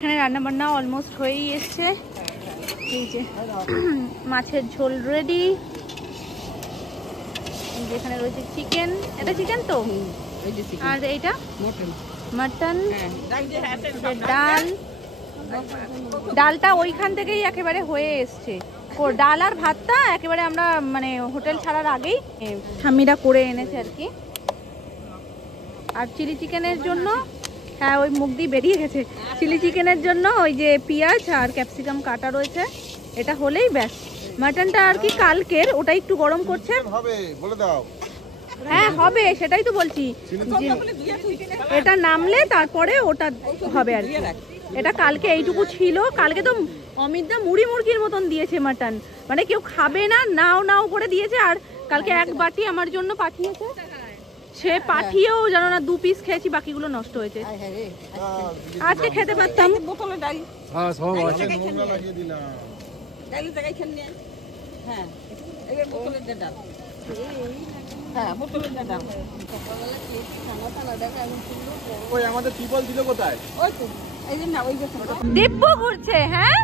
এখানে রান্না বান্না অলমোস্ট হয়েই এসছে। এই যে মাছের ঝোল রেডি, যেখানে রয়েছে চিকেন, এটা চিকেন তো, আর এইটা মটন, ডাল, ডালটা ওইখান থেকেই একেবারে হয়ে এসছে। ডাল আর ভাতটা একেবারে আমরা মানে হোটেল ছাড়ার আগেই ঠাম্মিরা করে এনেছে আর কি। আর চিলি চিকেনের জন্য, হ্যাঁ ওই মুখ দিয়ে বেরিয়ে গেছে, চিলি চিকেনের জন্য ওই যে পেঁয়াজ আর ক্যাপসিকাম কাটা রয়েছে, এটা হলেই ব্যাস। মাটনটা আর কি কালকের, ওটা একটু গরম করছে, হ্যাঁ হবে, সেটাই তো বলছি, এটা নামলে তারপরে ওটা হবে আর কি। এটা কালকে এইটুকু ছিল, কালকে তো অমিতদা মুড়ি মুরগির মতন দিয়েছে মাটন, মানে কেউ খাবে না, নাও নাও করে দিয়েছে। আর কালকে এক বাটি আমার জন্য পাঠিয়েছে, সে পাঠিয়েও জানো না 2 পিস খেয়েছি, বাকিগুলো নষ্ট হয়েছে। আজকে খেতে পারতাম। দিব্যু ঘুরছে, হ্যাঁ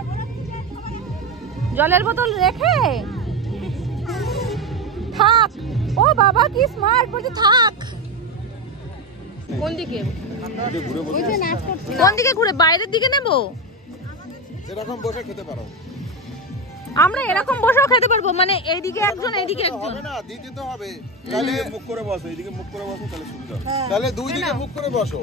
জলের বোতল রেখে থাক। ও বাবা কি স্মার্ট, বলছে থাক। কোন দিকে কোন দিকে ঘুরে, বাইরের দিকে নেবো? এরকম বসে খেতে পারো, আমরা এরকম বসেও খেতে পারবো, মানে এইদিকে একজন এইদিকে একজন, হবে না দিতে তো হবে, তাহলে মুখ করে বসো, এইদিকে মুখ করে বসো, তাহলে সুবিধা, তাহলে দুই দিকে মুখ করে বসো।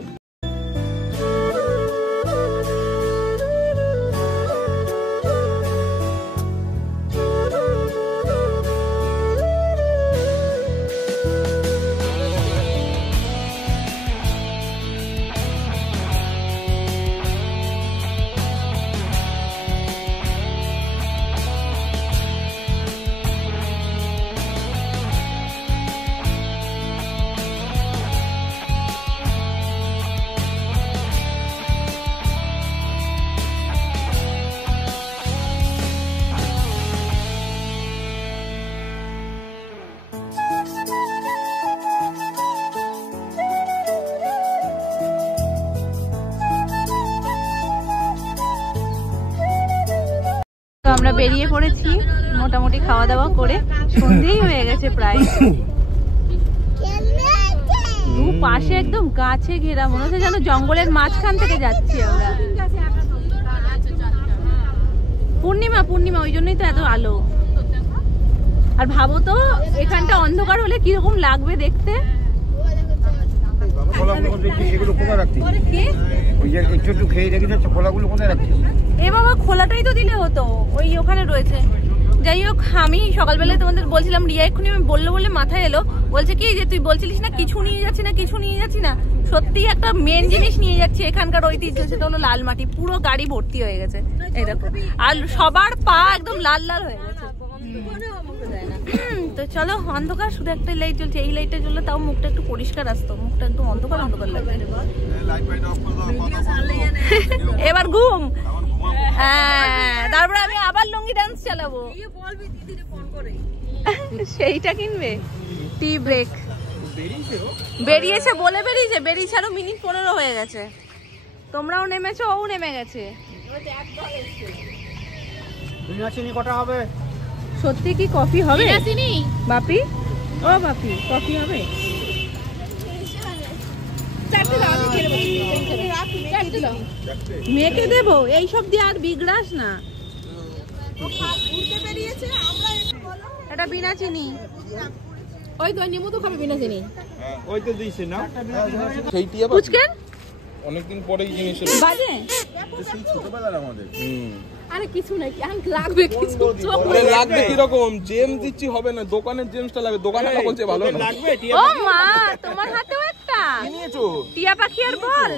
আমরা বেরিয়ে পড়েছি মোটামুটি খাওয়া দাওয়া করে, সন্ধ্যেই হয়ে গেছে প্রায়। পাশে একদম গাছে ঘেরা, মনে হচ্ছে যেন জঙ্গলের মাঝখান থেকে যাচ্ছি আমরা। পূর্ণিমা পূর্ণিমা, ওই জন্যই তো এত আলো। আর ভাবো তো এখানটা অন্ধকার হলে কিরকম লাগবে দেখতে। এ বাবা খোলাটাই তো দিলে হতো, ওই ওখানে রয়েছে। যাই হোক, আমি সকালবেলায় তোমাদের বলছিলাম, রিয়া এক্ষুনি আমি বললো বলে মাথায় এলো, বলছে কি যে তুই বলছিলিস না কিছু নিয়ে যাচ্ছি না, কিছু নিয়ে যাচ্ছি না, সত্যি একটা মেন জিনিস নিয়ে যাচ্ছি এখানকার ঐতিহ্য, সেটা হলো লাল মাটি। পুরো গাড়ি ভর্তি হয়ে গেছে এই দেখো, আর সবার পা একদম লাল লাল হয়ে গেছে। তো চলো, অন্ধকার, শুধু একটা লাইট জ্বলছে, এই লাইটটা জ্বললে তাও মুখটা একটু পরিষ্কার আসতো, মুখটা একদম অন্ধকার অন্ধকার লাগবে। এবার ঘুম, হ্যাঁ তারপরে আমি আবার লুঙ্গি ডান্স চালাবো। সেইটা কিনবে, টি ব্রেক বেরিয়েছে বলে বেরিয়েছে, বেরিয়েছে আরো মিনিট 15 হয়ে গেছে। তোমরাও নেমেছো, ও নেমে গেছে। কটা হবে? সত্যি কি কফি হবে বাপি? ও বাপি কফি হবে? মেয়েকে দেবো এইসব দিয়ে, আর বিগড়াস না। এটা বিনা চিনি, ওই তো নেমো তো খাবে বিনা চিনি, ওই তো দিয়েছে না বুঝকেন অনেকদিন পরে জিনিস বাজে ছোটবেলার আমাদের। আরে কিছু নাই, লাগবে কিছু, লাগবে কি রকম জেম দিচ্ছি হবে না, দোকানের জেমসটা লাগবে, দোকানে বলছে ভালো লাগবে। ও মা, তোমার হাতেও একটা নিয়েছো টিয়া পাখি আর বল।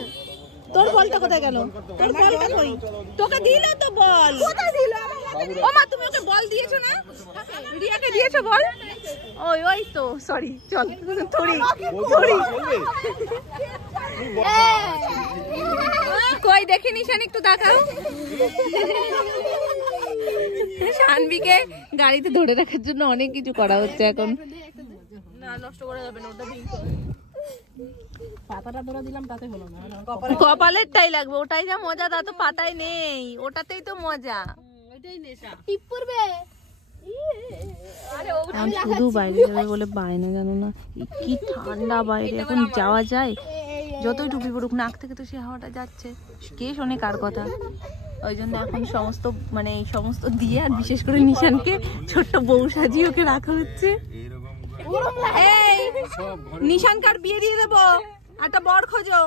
তোর বলটা কোথায় গেল? তোর বলটা কই? তোকে দিল তো বল, কোথায় দিল? ও মা, তুমি ওকে বল দিয়েছো না? রিয়াকে দিয়েছো বল? ওই ওই তো, সরি, চল থরি থরি কই দেখি নিশান, একটু দেখাও। শানবিকে গাড়িতে ধরে রাখার জন্য অনেক কিছু করা হচ্ছে এখন। না নষ্ট করা যাবে না, ওটা পাতাটা ধরে দিলাম তাতে হলো না। কপালেরটাই লাগবে, ওটাই যা মজা, তা তো পাতায় নেই, ওটাতেই তো মজা। ওইটাই নেশা। টিপ পড়বে। শুধু বাইরে যাবে বলে বাইরে গেল না। কি ঠান্ডা বাইরে, এখন যাওয়া যায়? যতই টুপি পড়ুক নাক থেকে তো সে হাওয়াটা যাচ্ছে, কে শোনে কার কথা? ওই জন্য এখন সমস্ত মানে এই সমস্ত দিয়ে, আর বিশেষ করে নিশানকে ছোট্ট বউ সাজিয়ে ওকে রাখা হচ্ছে। এই নিশানকার বিয়ে দিয়ে দেবো, একটা বর খোঁজো।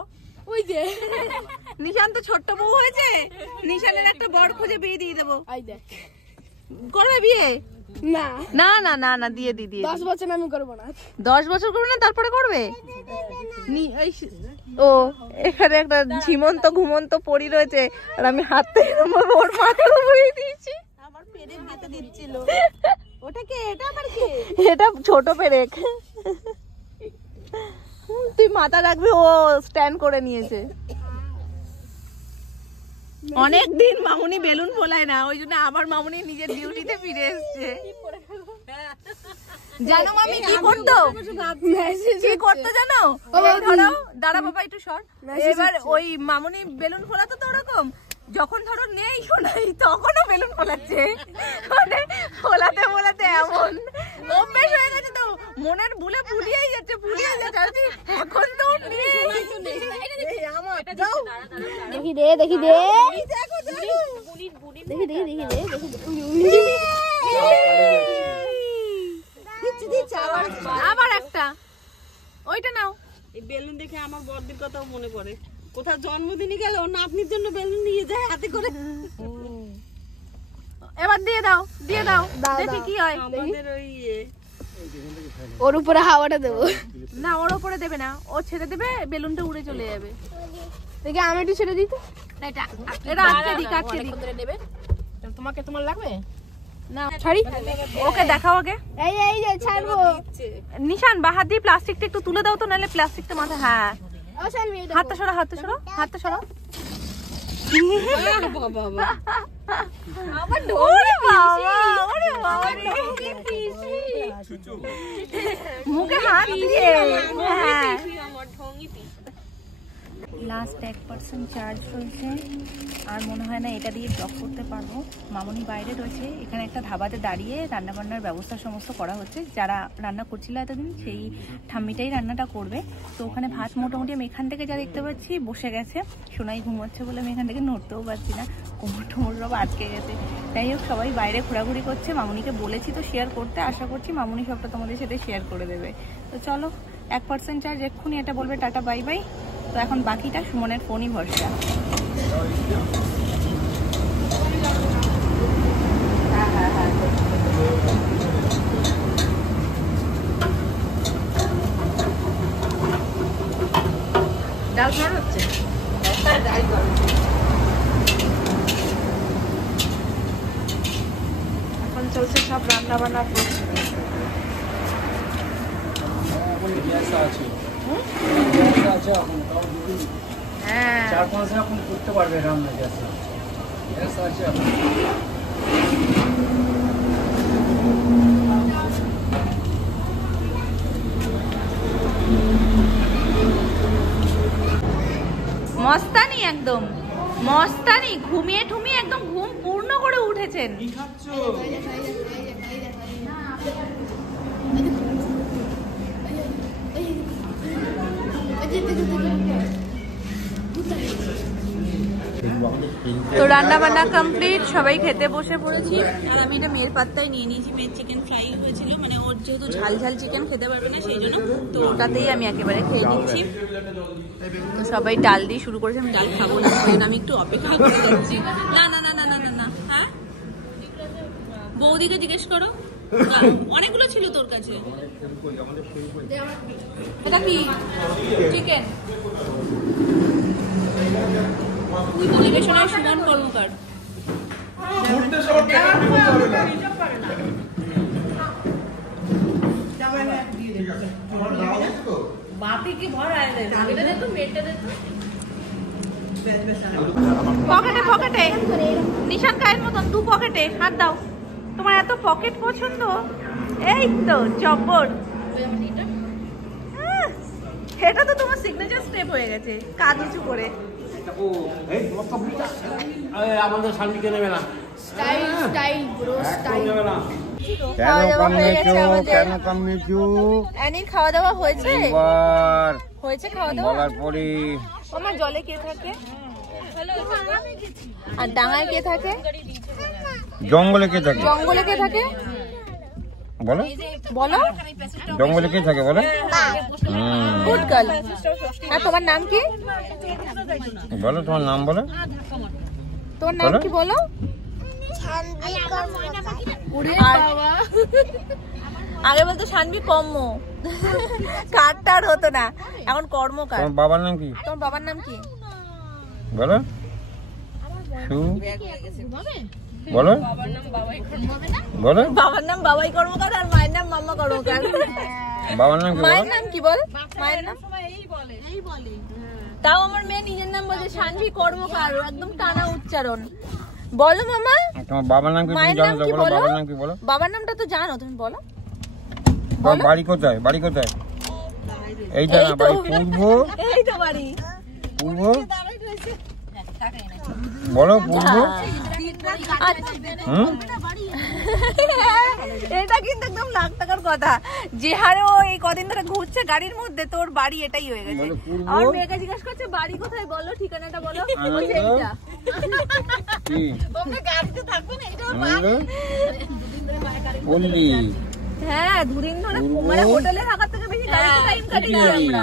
ওই যে নিশান তো ছোট্ট বউ হয়েছে, নিশানের একটা বর খোঁজে বিয়ে দিয়ে দেবো। করবে বিয়ে? না না না না না, দিয়ে দিয়ে 10 বছর আমি করব না। 10 বছর করবে না, তারপরে করবে? ও এখানে একটা ঝিমন্ত ঘুমন্ত পড়ি রয়েছে, আর আমি হাতে ওর মাথার উপরে দিয়েছি। আমার পেরেক দিতে দিচ্ছিল। ওটা কে? এটা আবার কে? এটা ছোট পেরেক, তুই মাথা রাখবি, ও স্ট্যান্ড করে নিয়েছে। অনেকদিন মামুনি বেলুন ফোলায় না, ওই জন্য আবার মামুনি নিজের ডিউটিতে ফিরে এসছে। জানো মামি কি করতো? কি করতো জানো? ধরো দাঁড়া বাবা একটু সর। এবার ওই মামুনি বেলুন ফোলাতো তো ওরকম, যখন ধরো নেই শোনাই তখনও বেলুন ফোলাচ্ছে, মানে ফোলাতে ফোলাতে এমন অভ্যেস হয়ে গেছে, তো মনের ভুলে ফুলিয়েই যাচ্ছে এখন তো নেই। দেখি দে দেখি দে দেখি দে দেখি দে আবার একটা, ওইটা নাও। এই বেলুন দেখে আমার বড়দির কথাও মনে পড়ে। কোথাও জন্মদিনে গেল নাতনির জন্য বেলুন নিয়ে যায় হাতে করে। এবার দিয়ে দাও, দিয়ে দাও, দেখি কি হয়। আমাদের ওই ওর উপরে হাওয়াটা দেবো না, ওর উপরে দেবে না, ও ছেড়ে দেবে, বেলুনটা উড়ে চলে যাবে। দেখি আমি একটু ছেড়ে দিই তো। এটা আটকে দিক, আটকে দিক। তোমাকে তোমার লাগবে না ছাড়ি, ওকে দেখাও আগে। এই এই যে ছাড়বো। নিশান বাহাত দিয়ে প্লাস্টিকটা একটু তুলে দাও তো, নাহলে প্লাস্টিকটা মাথা। হ্যাঁ ও ছাড়বি। হাতটা সরো, হাতটা সরো, হাতটা সরো। মুখে হাত দিয়ে লাস্ট 1% চার্জ রয়েছে, আর মনে হয় না এটা দিয়ে ব্লক করতে পারবো। মামুনি বাইরে রয়েছে, এখানে একটা ধাবাতে দাঁড়িয়ে রান্নাবান্নার ব্যবস্থা সমস্ত করা হচ্ছে। যারা রান্না করছিল এতদিন সেই ঠাম্মিটাই রান্নাটা করবে। তো ওখানে ভাত মোটামুটি আমি এখান থেকে যা দেখতে পাচ্ছি বসে গেছে, সোনাই ঘুমোচ্ছে বলে আমি এখান থেকে নড়তেও পারছি না, কোমর টোমর সব আটকে গেছে। যাই হোক সবাই বাইরে ঘোরাঘুরি করছে, মামুনিকে বলেছি তো শেয়ার করতে, আশা করছি মামুনি সবটা তোমাদের সাথে শেয়ার করে দেবে। তো চলো 1% চার্জ, এক্ষুনি এটা বলবে টাটা বাই বাই। তো এখন বাকিটা সুমনের ফোনই ভরসা। ডাল খাওয়া হচ্ছে, এখন চলছে সব রান্না বান্না। হ্যাঁ 4-5 রকম করতে পারবে রান্না, গ্যাস আছে এখন। মস্তানি, একদম মস্তানি, ঘুমিয়ে ঠুমিয়ে একদম ঘুম পূর্ণ করে উঠেছেন। তো রান্না বান্না কমপ্লিট, সবাই খেতে বসে পড়েছি। আর আমি এটা মেয়ের পাত্তায় নিয়ে নিয়েছি, মেয়ের চিকেন ফ্রাই হয়েছিল, মানে ওর যেহেতু ঝাল ঝাল চিকেন খেতে পারবে না সেই জন্য, তো ওটাতেই আমি একেবারে খেয়ে নিচ্ছি। তো সবাই ডাল দিয়ে শুরু করেছে, আমি ডাল খাবো না, ওই জন্য আমি একটু অপেক্ষা করে যাচ্ছি। না না না না না না না, হ্যাঁ বৌদিকে জিজ্ঞেস করো, অনেকগুলো ছিল তোর কাছে। এটা কি চিকেন? পরিবেশনায় সুমন কর্মকার। পকেটে পকেটে নিশান কায়ের মতন 2 পকেটে হাত দাও। তোমার এত পকেট পছন্দ, এই তো জব্বর। এটা তো তোমার সিগনেচার স্টেপ হয়ে গেছে, কাঁধ নিচু করে। আমাদের শান্তিকে নেবে না। Style style bro style. কেন কামিয়েছো? অ্যানির খাওয়া দাওয়া হয়েছে? এবার হয়েছে খাওয়া দাওয়া? বলার পরে আমার জলে কে থাকে? আর ডাঙায় কে থাকে? জঙ্গলে কে থাকে? জঙ্গলে কে থাকে বলো বলো? জঙ্গলে কে থাকে বলো? Good girl. আর তোমার নাম কি? বলো তোমার নাম বলো। তোমার নাম কি বলো? আগে বলতো শানবি কর্ম, কারটার হতো না, এখন কর্মকার। তোমার বাবার নাম কি? তোমার বাবার নাম কি বলো। বলো বলো। বাবার নাম বাবাই কর্মকার আর মায়ের নাম মাম্মা কর্মকার। বাবার নাম কি? মায়ের নাম কি বল? মায়ের নাম তাও আমার মেয়ে নিজের নাম বলছে শানভি কর্মকার, একদম টানা উচ্চারণ। বলো মামা তোমার বাবার নাম কি? মায়ের নাম কি বলো? বাবার নাম কি বলো? বাবার নামটা তো জানো তুমি, বলো। তোমার বাড়ি কোথায়? বাড়ি কোথায়? এইটা না বাড়ি? পূর্ব? এই তো বাড়ি পূর্ব বলো। পূর্ব। এটা কিন্তু একদম লাখ টাকার কথা। যে হারে ও এই কদিন ধরে ঘুরছে গাড়ির মধ্যে, তোর বাড়ি এটাই হয়ে গেছে। আর মেয়েকে জিজ্ঞাসা করছে বাড়ি কোথায়, বলো ঠিকানাটা বলো। বলছে এইটা। কি গাড়িতে থাকবে না এটা? বললি হ্যাঁ, দুদিন ধরে মানে হোটেলে থাকার থেকে বেশি গাড়িতে টাইম কাটি না আমরা।